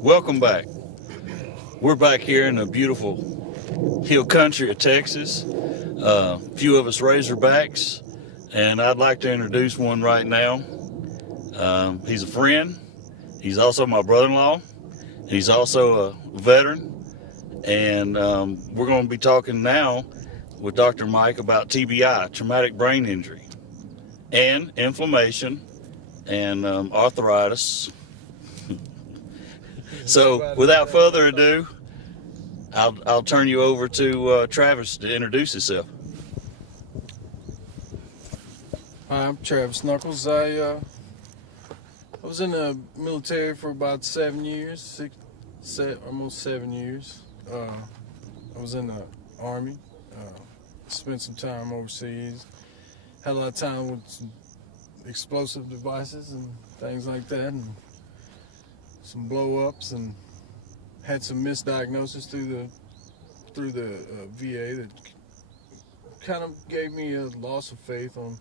Welcome back. We're back here in the beautiful hill country of Texas. A few of us Razorbacks, and I'd like to introduce one right now. He's a friend. He's also my brother-in-law. He's also a veteran, and we're going to be talking now with Dr. Mike about TBI, traumatic brain injury, and inflammation, and arthritis. So, without further ado, I'll turn you over to Travis to introduce himself. Hi, I'm Travis Knuckles. I was in the military for about 7 years, almost 7 years. I was in the Army, spent some time overseas, had a lot of time with some explosive devices and things like that, and some blow-ups, and had some misdiagnosis through the VA that kind of gave me a loss of faith on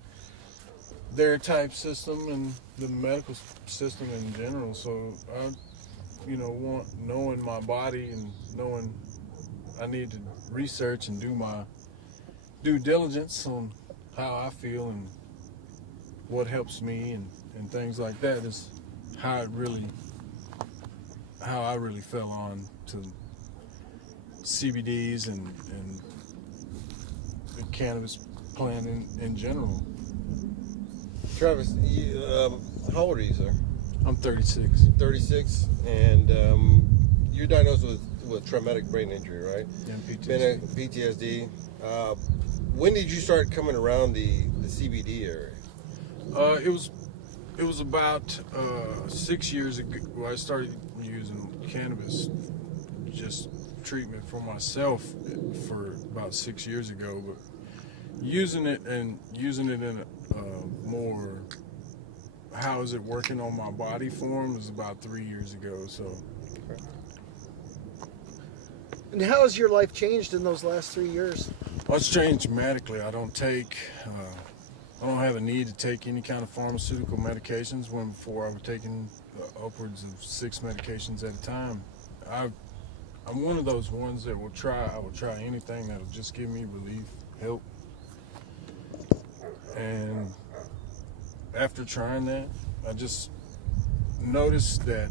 their type system and the medical system in general. So I, knowing my body and knowing I need to research and do my due diligence on how I feel and what helps me and things like that is how I really fell on to CBDs and the cannabis plant in general. Travis, how old are you, sir? I'm 36. 36, and you're diagnosed with traumatic brain injury, right? Yeah, PTSD. Been a PTSD. When did you start coming around the CBD area? It was about 6 years ago. I started using cannabis, just treatment for myself, for about 6 years ago. But using it in a more, how is it working on my body form, is about 3 years ago. So. And how has your life changed in those last 3 years? Well, it's changed dramatically. I don't have a need to take any kind of pharmaceutical medications, when before I was taking upwards of 6 medications at a time. I'm one of those ones that I will try anything that'll just give me relief, help. And after trying that, I just noticed that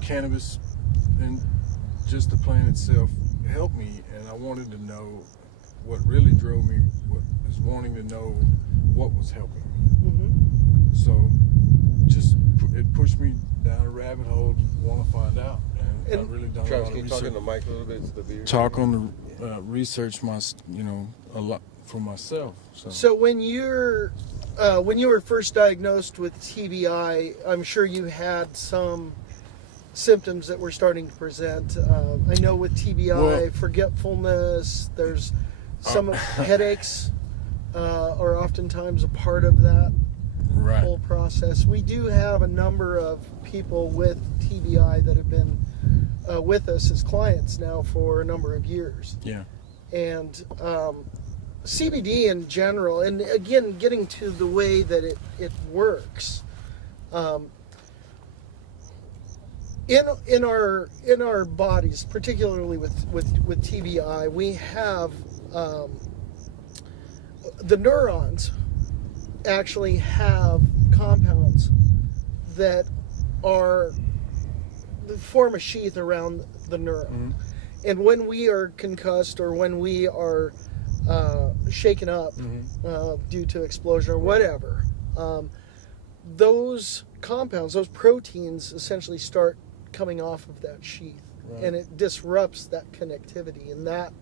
cannabis and just the plant itself helped me, and I wanted to know what really drove me, was wanting to know what was helping me. Mm-hmm. So it pushed me down a rabbit hole to want to find out, and I really done Travis, a lot can of you talk research. in the mic a little bit? To the beer? Talk on the research a lot for myself. So when you were first diagnosed with TBI, I'm sure you had some symptoms that were starting to present. I know with TBI, forgetfulness, there's some headaches are oftentimes a part of that whole process. We do have a number of people with TBI that have been with us as clients now for a number of years. Yeah. And CBD in general, and again, getting to the way that it works, in our bodies, particularly with TBI, we have the neurons actually have compounds that form a sheath around the neuron. Mm-hmm. And when we are concussed, or when we are shaken up due to explosion or whatever, those compounds, those proteins, essentially start coming off of that sheath, and it disrupts that connectivity, and that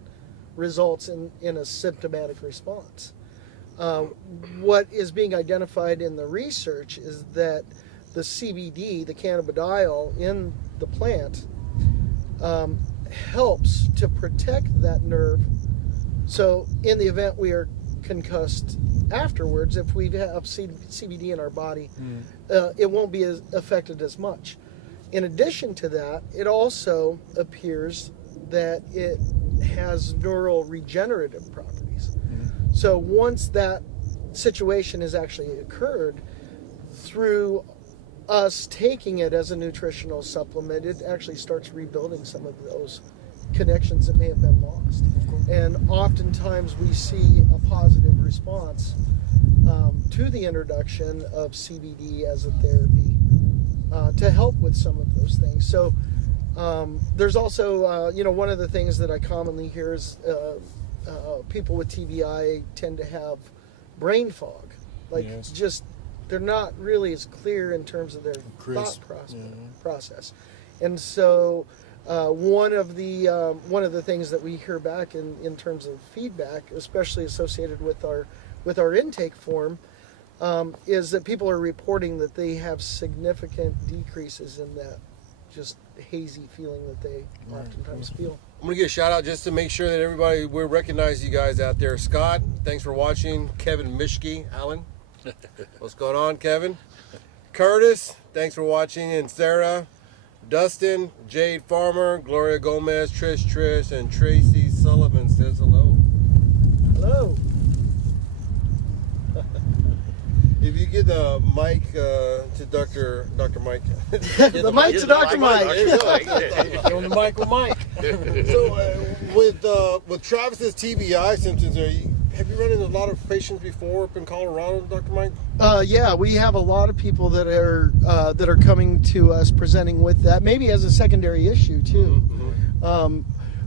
results in a symptomatic response. What is being identified in the research is that the CBD, the cannabidiol in the plant, helps to protect that nerve. So in the event we are concussed afterwards, if we have CBD in our body, it won't be as affected as much. In addition to that, it also appears that it has neural regenerative properties. So once that situation has actually occurred, through us taking it as a nutritional supplement, it actually starts rebuilding some of those connections that may have been lost. And oftentimes we see a positive response to the introduction of CBD as a therapy to help with some of those things. So there's also, one of the things that I commonly hear is people with TBI tend to have brain fog. Like, Yes. just, they're not really as clear in terms of their Crisp. thought process. And so one of the things that we hear back in terms of feedback, especially associated with our intake form, is that people are reporting that they have significant decreases in that just hazy feeling that they oftentimes feel. I'm going to get a shout out just to make sure that everybody, we recognize you guys out there. Scott, thanks for watching. Kevin Mishke, Alan. What's going on, Kevin? Curtis, thanks for watching. And Sarah, Dustin, Jade Farmer, Gloria Gomez, Trish, and Tracy Sullivan says hello. Hello. If you give the mic to Dr. Mike. The mic to Dr. Mike. On the mic with Mike. So with Travis's TBI symptoms, have you run into a lot of patients before up in Colorado, Dr. Mike? Yeah, we have a lot of people that are coming to us presenting with that, maybe as a secondary issue too. Mm-hmm.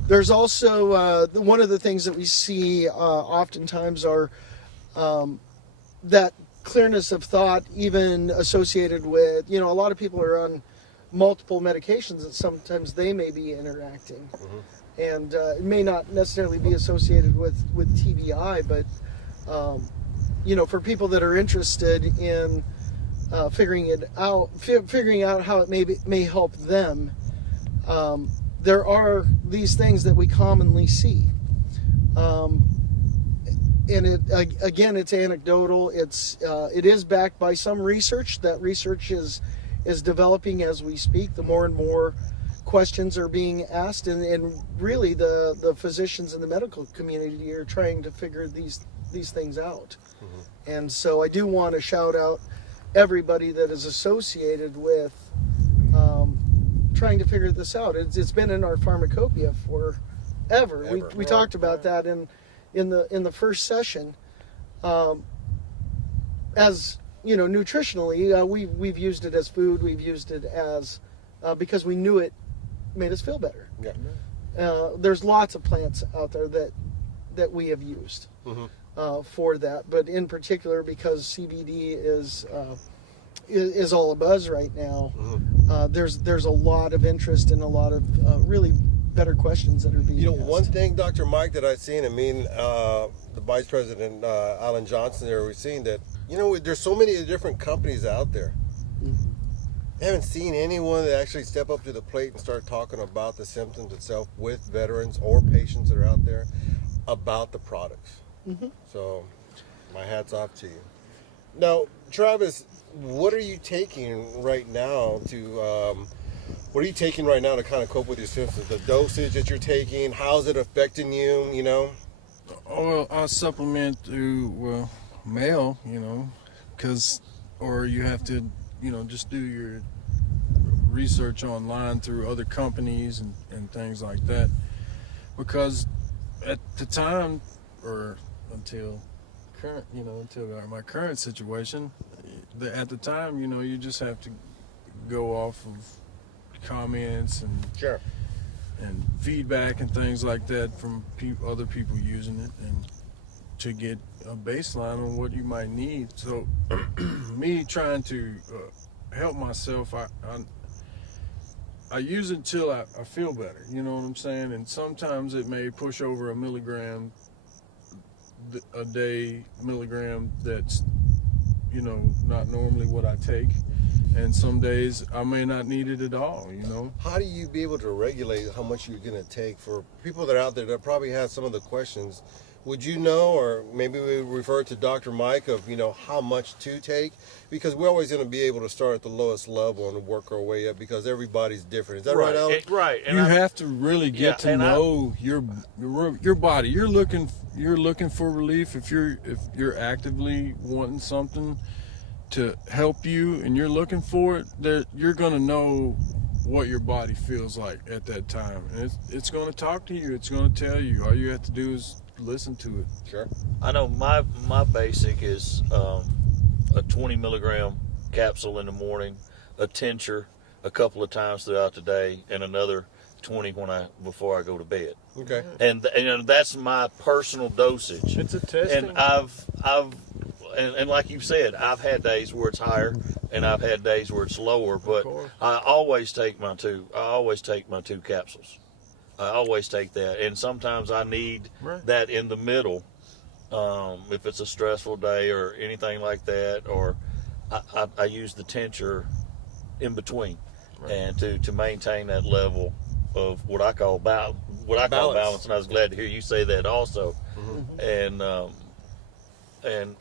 There's also one of the things that we see oftentimes are that clearness of thought, even associated with, a lot of people are on multiple medications that sometimes they may be interacting. Mm-hmm. And it may not necessarily be associated with TBI, but for people that are interested in figuring out how it may help them, there are these things that we commonly see. And it's anecdotal. It is backed by some research. That research is developing as we speak. The more and more questions are being asked, and really the physicians in the medical community are trying to figure these things out. Mm-hmm. And so I do want to shout out everybody that is associated with trying to figure this out. It's been in our pharmacopoeia forever. We talked about that in the first session. As nutritionally, we've used it as food. We've used it as because we knew it made us feel better. Yeah. There's lots of plants out there that we have used for that, but in particular because CBD is all abuzz right now. There's a lot of interest and a lot of really better questions that are being asked. One thing, Dr. Mike, that I've seen, the Vice President, Alan Johnson, there, we've seen that, there's so many different companies out there. I haven't seen anyone that actually step up to the plate and start talking about the symptoms itself with veterans or patients that are out there about the products. Mm-hmm. So, my hat's off to you. Now, Travis, what are you taking right now to... What are you taking right now to kind of cope with your symptoms? The dosage that you're taking, how's it affecting you, Well, I supplement through, mail, or you have to, just do your research online through other companies and things like that. Because at the time, or until my current situation, at the time, you just have to go off of comments and Sure. and feedback and things like that from other people using it, and to get a baseline on what you might need. So me trying to help myself, I use it till I feel better, you know what I'm saying? And sometimes it may push over a milligram a day, that's not normally what I take. And some days I may not need it at all, How do you be able to regulate how much you're going to take? For people that are out there that probably have some of the questions, would you know, or maybe we refer to Dr. Mike of, how much to take? Because we're always going to be able to start at the lowest level and work our way up because everybody's different. Is that right, Alan? Right. And you have to really get to know your body. You're looking for relief if you're actively wanting something. to help you and you're looking for it, you're going to know what your body feels like at that time. And it's going to talk to you. It's going to tell you. All you have to do is listen to it. Sure. I know my basic is a 20 milligram capsule in the morning, a tincture a couple of times throughout the day, and another 20 before I go to bed. Okay. And that's my personal dosage. It's a testing. And and like you said, I've had days where it's higher, and I've had days where it's lower. But I always take my two. I always take my 2 capsules. I always take that, and sometimes I need that in the middle, if it's a stressful day or anything like that, or I use the tincture in between, and to maintain that level of what I call balance. And I was glad to hear you say that also. And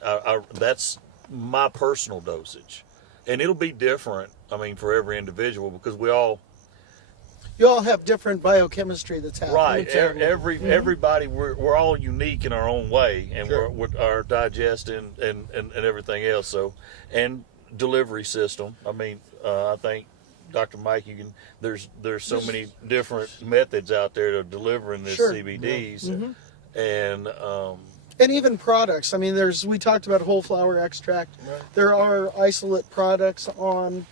I that's my personal dosage, and it'll be different. I mean, for every individual, because you all have different biochemistry that's happening. Right. Everybody, we're all unique in our own way, and we're our digestion and everything else. So, and delivery system. I mean, I think Dr. Mike, there's so many different methods out there to delivering this CBDs, and even products. I mean, we talked about whole flower extract. There are isolate products on.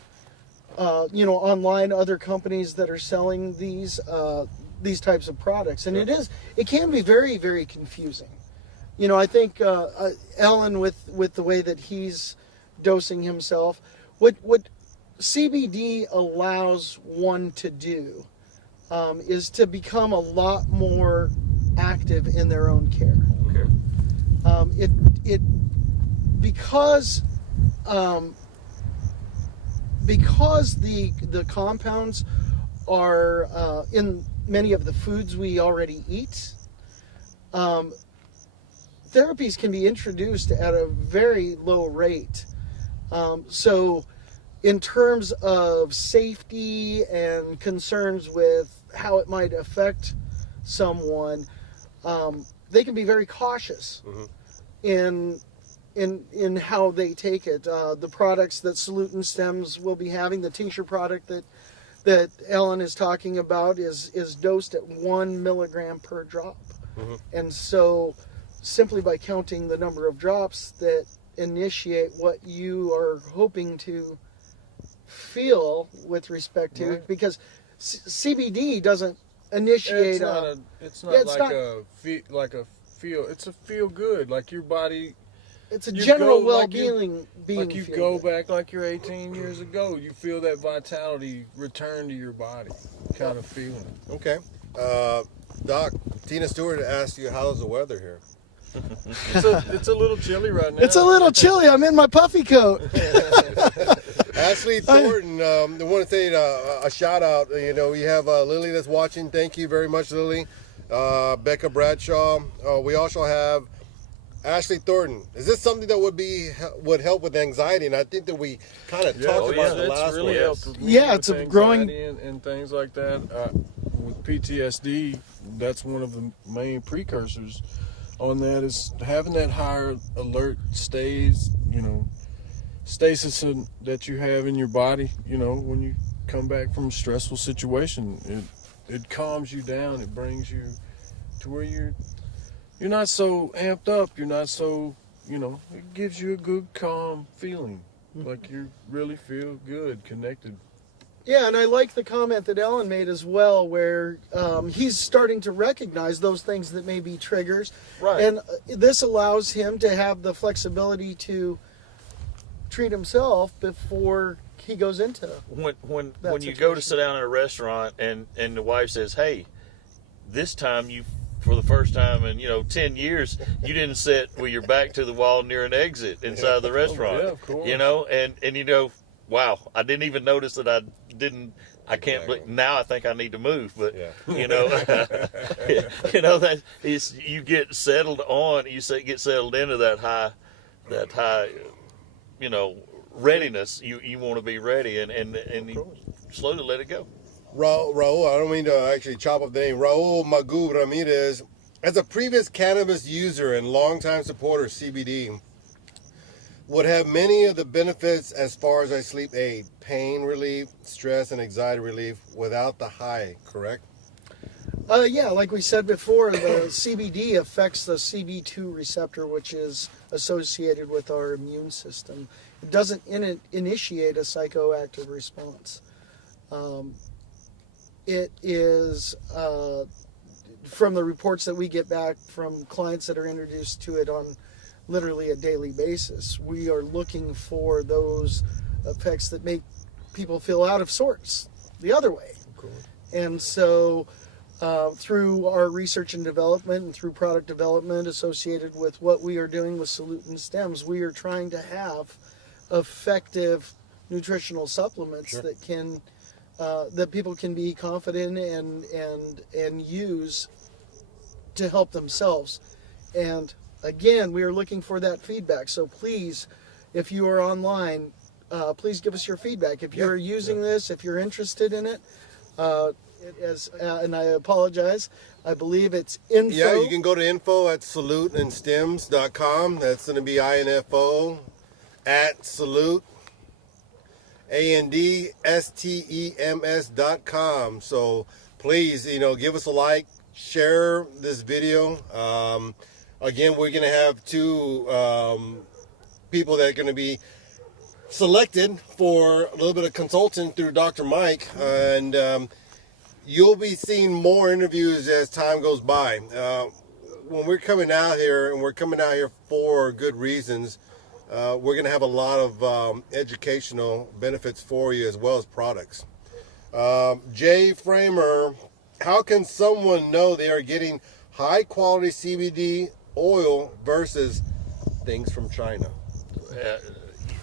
Online, other companies that are selling these types of products, and it can be very, very confusing. I think Ellen, with the way that he's dosing himself, what CBD allows one to do is to become a lot more active in their own care. Okay. Because the compounds are in many of the foods we already eat, therapies can be introduced at a very low rate. So in terms of safety and concerns with how it might affect someone, they can be very cautious in how they take it. The products that Salutin Stems will be having, the tincture product that Ellen is talking about is dosed at 1 milligram per drop. And so simply by counting the number of drops that initiate what you are hoping to feel with respect to, because CBD doesn't initiate it's a feel good, like your body. It's a general well-being. Like you go back like you're 18 years ago. You feel that vitality return to your body kind of feeling. Okay. Doc, Tina Stewart asked you, how's the weather here? It's a little chilly right now. It's a little chilly. I'm in my puffy coat. Ashley Thornton, I want to say a shout out. We have Lily that's watching. Thank you very much, Lily. Becca Bradshaw. We also have Ashley Thornton. Is this something that would help with anxiety? And I think that we kind of talked about the last really one. Helped with me it's with a growing and things like that. With PTSD, that's one of the main precursors on that, is having that higher alert stasis that you have in your body. When you come back from a stressful situation, it calms you down. It brings you to where you're not so amped up. You're not so, it gives you a good, calm feeling. Like you really feel good, connected. Yeah, and I like the comment that Ellen made as well, where he's starting to recognize those things that may be triggers. Right. And this allows him to have the flexibility to treat himself before he goes into when you go to sit down at a restaurant and the wife says, "Hey, this time for the first time in 10 years, you didn't sit with your back to the wall near an exit inside the restaurant." Yeah, of course. And wow, I didn't even notice that I can't believe, now I think I need to move, but that is, you get settled on, get settled into that high readiness. You want to be ready and you slowly let it go. Raul, I don't mean to actually chop up the name. Raul Magoo Ramirez, as a previous cannabis user and longtime supporter of CBD, would have many of the benefits as far as I sleep aid, pain relief, stress, and anxiety relief without the high, correct? Yeah, like we said before, the CBD affects the CB2 receptor, which is associated with our immune system. It doesn't initiate a psychoactive response. It is, from the reports that we get back from clients that are introduced to it on literally a daily basis, we are looking for those effects that make people feel out of sorts the other way. Cool. And so through our research and development and through product development associated with what we are doing with Salute and Stems, we are trying to have effective nutritional supplements Sure. that can that people can be confident and use to help themselves. And again, we are looking for that feedback. So please, if you are online, please give us your feedback. If you're using this, if you're interested in it, and I apologize, I believe it's info. Yeah, you can go to info@saluteandstems.com. That's going to be info at salute ANDSTEMS.com. So please, give us a like, share this video. Again, we're going to have two people that are going to be selected for a little bit of consulting through Dr. Mike, and you'll be seeing more interviews as time goes by. When we're coming out here, and we're coming out here for good reasons, we're going to have a lot of educational benefits for you as well as products. Jay Framer, how can someone know they are getting high quality CBD oil versus things from China?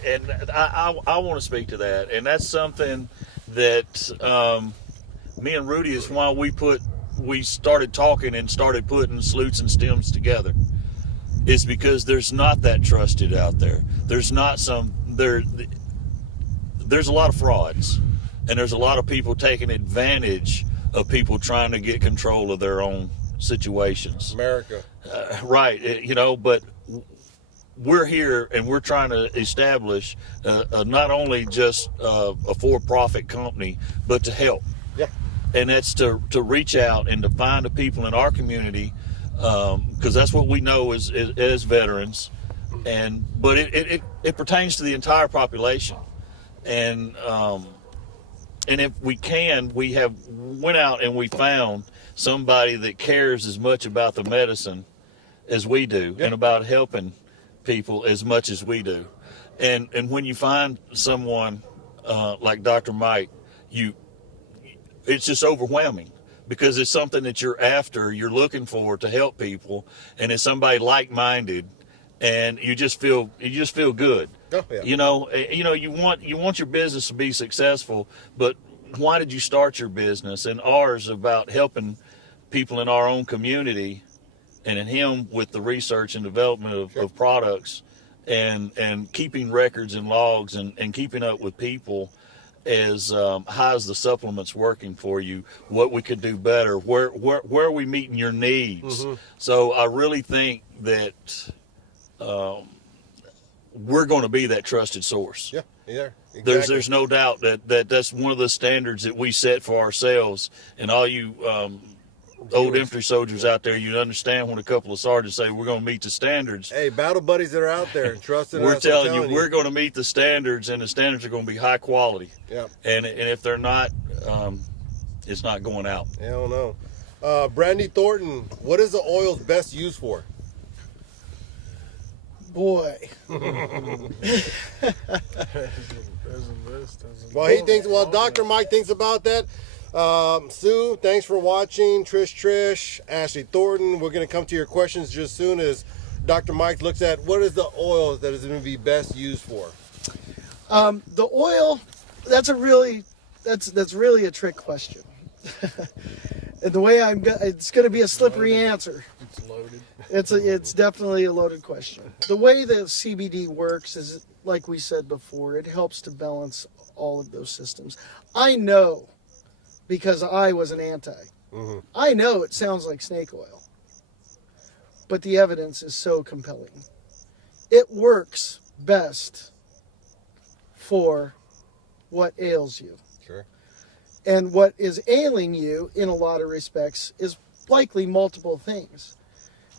And I want to speak to that, and that's something that me and Rudy is why we started talking and started putting Salutes and Stems together. Is because there's not that trusted out there. There's not there's a lot of frauds, and there's a lot of people taking advantage of people trying to get control of their own situations. America. Right, but we're here and we're trying to establish not only just a for-profit company, but to help. Yeah. And that's to reach out and to find the people in our community, because that's what we know as veterans, but it pertains to the entire population, and if we can, we have went out and we found somebody that cares as much about the medicine as we do, and about helping people as much as we do, and when you find someone like Dr. Mike, it's just overwhelming. Because it's something that you're looking for to help people, and it's somebody like-minded, and you just feel good. Oh, yeah. You want your business to be successful, but why did you start your business? And ours about helping people in our own community, and in him with the research and development of products, and keeping records and logs and keeping up with people. As how's the supplements working for you, what we could do better, where are we meeting your needs. Mm-hmm. So I really think that we're going to be that trusted source. Yeah, exactly. There's no doubt that's one of the standards that we set for ourselves. And all you old infantry soldiers out there, you understand when a couple of sergeants say we're going to meet the standards. Hey, battle buddies that are out there, trusting we're us. telling you, we're going to meet the standards, and the standards are going to be high quality. Yeah. And if they're not, it's not going out. Hell no. Brandy Thornton, what is the oil's best used for? Boy. Well, Dr. Mike thinks about that. Sue, thanks for watching. Trish, Ashley Thornton. We're going to come to your questions just soon as Dr. Mike looks at what is the oil that is going to be best used for. The oil, that's really a trick question. And the way it's going to be a slippery answer. It's loaded. It's definitely a loaded question. The way the CBD works is, like we said before, it helps to balance all of those systems. I know, because I was an anti. Mm-hmm. I know it sounds like snake oil, but the evidence is so compelling. It works best for what ails you. Sure. And what is ailing you, in a lot of respects, is likely multiple things.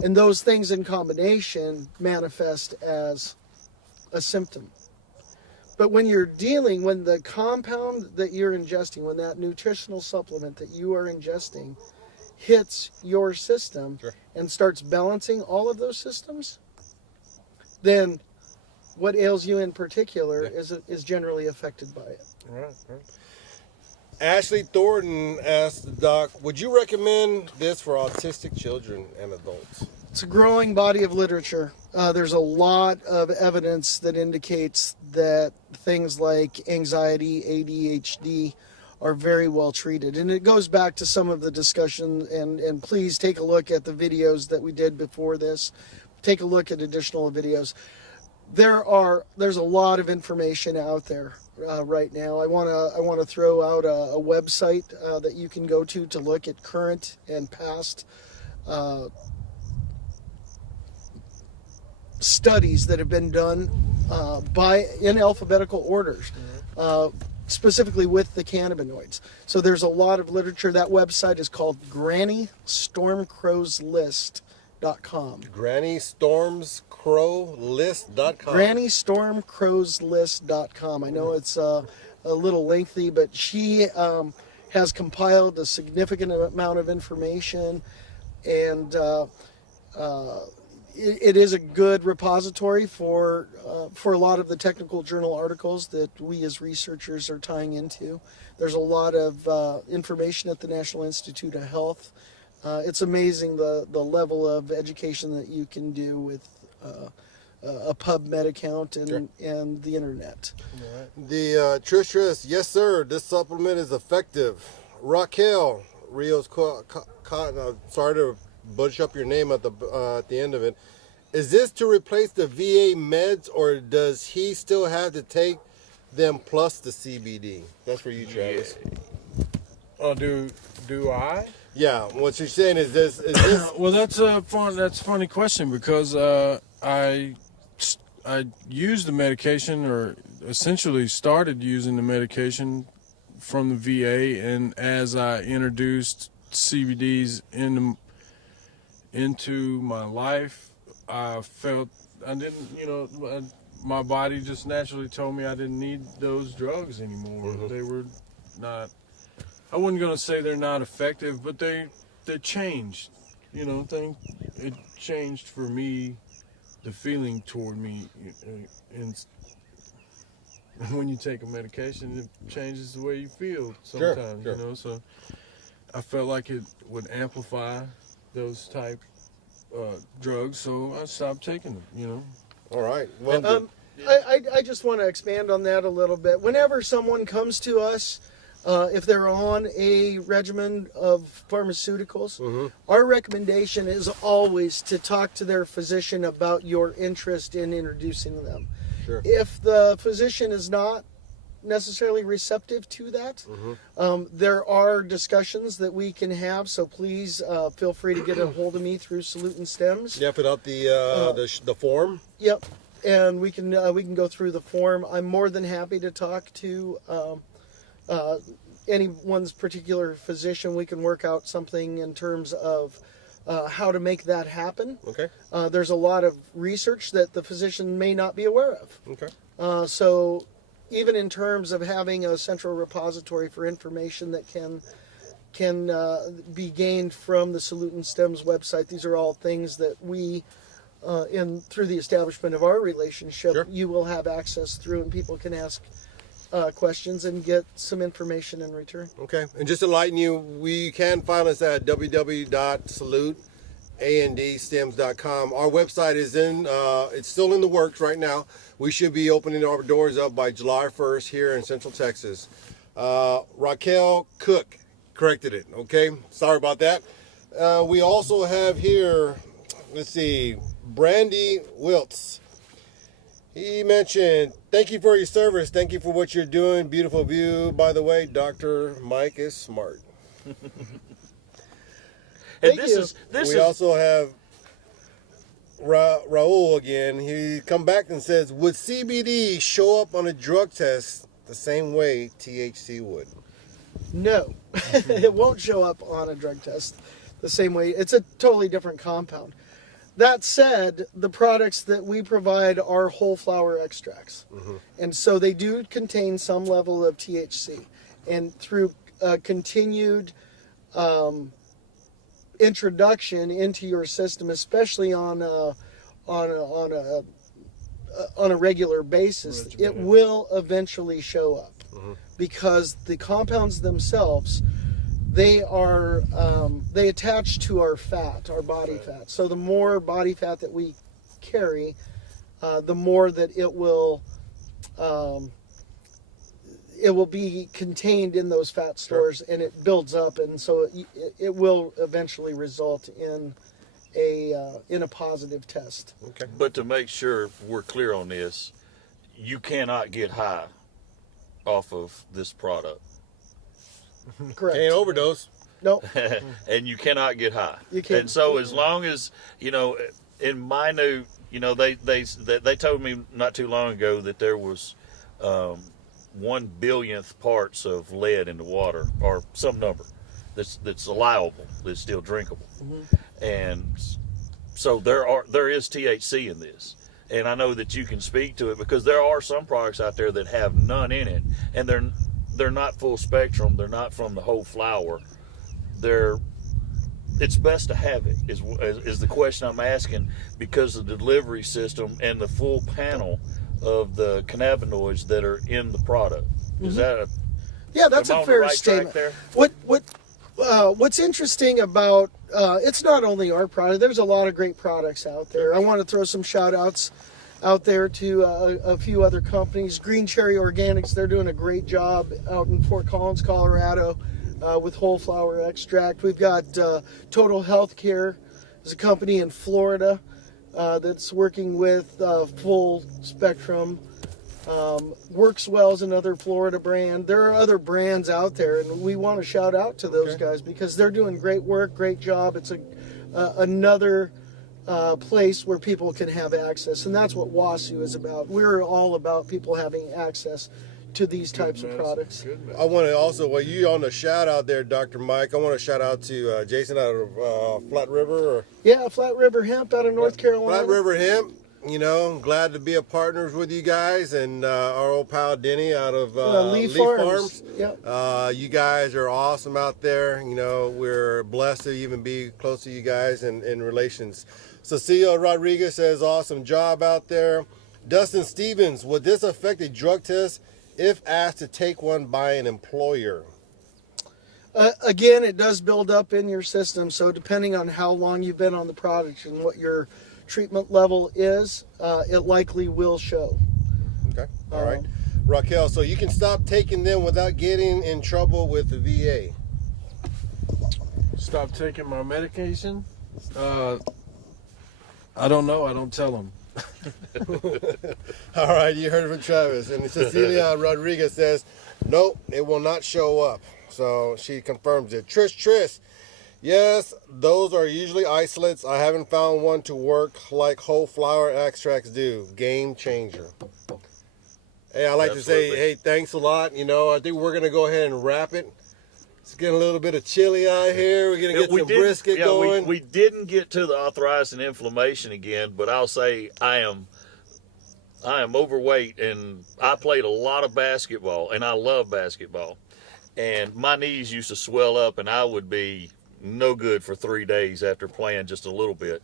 And those things in combination manifest as a symptom. But when the compound that you're ingesting, when that nutritional supplement that you are ingesting hits your system Sure. and starts balancing all of those systems, then what ails you in particular is generally affected by it. Right. Ashley Thornton asked the doc, would you recommend this for autistic children and adults? It's a growing body of literature. There's a lot of evidence that indicates that things like anxiety, ADHD are very well treated. And it goes back to some of the discussion, and please take a look at the videos that we did before this. Take a look at additional videos. There's a lot of information out there right now. I want to throw out a website that you can go to look at current and past studies that have been done in alphabetical orders, specifically with the cannabinoids. So there's a lot of literature. That website is called GrannyStormCrowsList.com. GrannyStormCrowsList.com. GrannyStormCrowsList.com. I know it's a little lengthy, but she has compiled a significant amount of information, and it is a good repository for a lot of the technical journal articles that we as researchers are tying into. There's a lot of information at the National Institute of Health. It's amazing the level of education that you can do with a PubMed account and the internet. The Trish, yes sir, this supplement is effective. Raquel Rios, sorry to butch up your name at the end of it. Is this to replace the VA meds, or does he still have to take them plus the CBD? That's for you, Travis. Oh, do I? Yeah. What you're saying is this? Well, that's a funny question, because I used the medication, or essentially started using the medication from the VA, and as I introduced CBDs into my life, I felt I didn't, my body just naturally told me I didn't need those drugs anymore. Mm-hmm. They were not, I wasn't going to say they're not effective, but they changed, it changed for me, the feeling toward me. And when you take a medication, it changes the way you feel sometimes, sure. So I felt like it would amplify those type drugs, so I stopped taking them, All right. Well, I just want to expand on that a little bit. Whenever someone comes to us, if they're on a regimen of pharmaceuticals, mm-hmm. our recommendation is always to talk to their physician about your interest in introducing them. Sure. If the physician is not necessarily receptive to that, mm-hmm. There are discussions that we can have, so please feel free to get a hold of me through Salute and Stems. Yeah, fill out the form. Yep, and we can go through the form. I'm more than happy to talk to anyone's particular physician. We can work out something in terms of how to make that happen. Okay. There's a lot of research that the physician may not be aware of. Okay. So even in terms of having a central repository for information that can be gained from the Salute and Stems website, these are all things that we, through the establishment of our relationship, sure. you will have access through, and people can ask questions and get some information in return. Okay. And just to enlighten you, we can find us at www.saluteandstems.com. Our website is it's still in the works right now. We should be opening our doors up by July 1st here in Central Texas. Raquel Cook corrected it. Okay. Sorry about that. We also have here, let's see, Brandy Wiltz. He mentioned, thank you for your service. Thank you for what you're doing. Beautiful view. By the way, Dr. Mike is smart. And we also have Raul again. He come back and says, would CBD show up on a drug test the same way THC would? No, it won't show up on a drug test the same way. It's a totally different compound. That said, the products that we provide are whole flower extracts. And so they do contain some level of THC. And through continued introduction into your system, especially on a regular basis, it will eventually show up. Because the compounds themselves, they are they attach to our fat, our body fat. So the more body fat that we carry, the more that it will be contained in those fat stores, and it builds up, and so it will eventually result in a positive test. Okay. But to make sure we're clear on this, you cannot get high off of this product. Correct. Can't overdose. No. And you cannot get high. You can't. And so as long as, in minute, they told me not too long ago that there was 1/1000th parts of lead in the water, or some number that's allowable, that's still drinkable. And so there is THC in this. And I know that you can speak to it, because there are some products out there that have none in it, and they're not full spectrum. They're not from the whole flower. It's best to have it, is the question I'm asking, because of the delivery system and the full panel of the cannabinoids that are in the product. Is that that's am I a on the fair right track statement. there? What's interesting about it's not only our product. There's a lot of great products out there. I want to throw some shout outs out there to a few other companies. Green Cherry Organics, they're doing a great job out in Fort Collins, Colorado, with whole flower extract. We've got Total Healthcare, is a company in Florida that's working with full spectrum. Workswell is another Florida brand. There are other brands out there, and we want to shout out to those guys, because they're doing great work, great job. It's another place where people can have access, and that's what WASU is about. We're all about people having access to these types of products. I want to also, while you on the shout out there, Dr. Mike, I want to shout out to Jason out of Flat River. Flat River Hemp out of North Carolina. Flat River Hemp. I'm glad to be a partners with you guys, and our old pal Denny out of Lee Farms. Yep. You guys are awesome out there. We're blessed to even be close to you guys in relations. Cecilia Rodriguez says, awesome job out there. Dustin Stevens, would this affect a drug test if asked to take one by an employer? Again, it does build up in your system, so depending on how long you've been on the product and what your treatment level is, it likely will show. Okay, all right. Raquel, so you can stop taking them without getting in trouble with the VA? Stop taking my medication? I don't know. I don't tell them. All right, you heard it from Travis. And Cecilia Rodriguez says, nope, it will not show up. So she confirms it. Trish, yes, those are usually isolates. I haven't found one to work like whole flower extracts do. Game changer. Hey, I like to say, hey, thanks a lot. I think we're going to go ahead and wrap it. It's getting a little bit of chilly out here. We're going to get some brisket going. We didn't get to the arthritis and inflammation again, but I'll say I am overweight, and I played a lot of basketball, and I love basketball. And my knees used to swell up, and I would be no good for 3 days after playing just a little bit.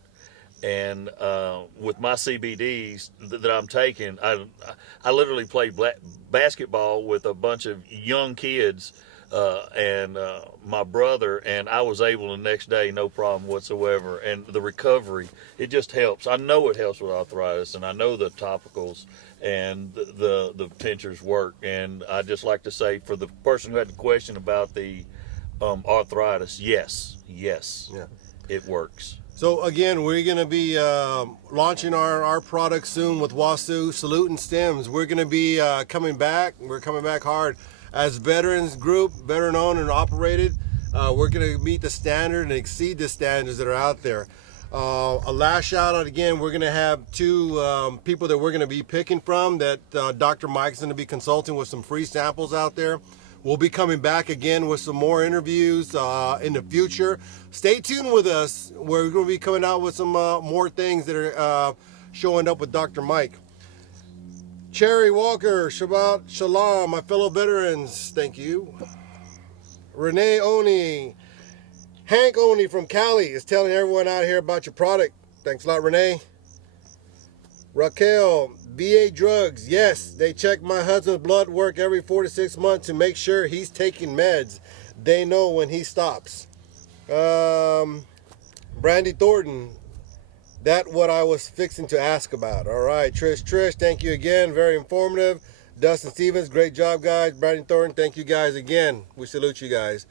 And with my CBDs that I'm taking, I literally played basketball with a bunch of young kids and my brother, and I was able the next day, no problem whatsoever. And the recovery, it just helps. I know it helps with arthritis, and I know the topicals and the tinctures work. And I just like to say, for the person who had the question about the arthritis, yes, it works. So again, we're going to be launching our product soon with WASU, Salute and Stems. We're going to be coming back. We're coming back hard. As veterans group, veteran owned and operated, we're going to meet the standard and exceed the standards that are out there. A last shout out again, we're going to have two people that we're going to be picking from that Dr. Mike's going to be consulting with some free samples out there. We'll be coming back again with some more interviews in the future. Stay tuned with us. We're going to be coming out with some more things that are showing up with Dr. Mike. Cherry Walker, Shabbat Shalom, my fellow veterans, thank you. Renee Oni, Hank Oni from Cali is telling everyone out here about your product. Thanks a lot, Renee. Raquel, VA Drugs, yes, they check my husband's blood work every 4 to 6 months to make sure he's taking meds. They know when he stops. Brandy Thornton, that what I was fixing to ask about. All right, Trish, thank you again. Very informative. Dustin Stevens, great job, guys. Brandon Thornton, thank you guys again. We salute you guys.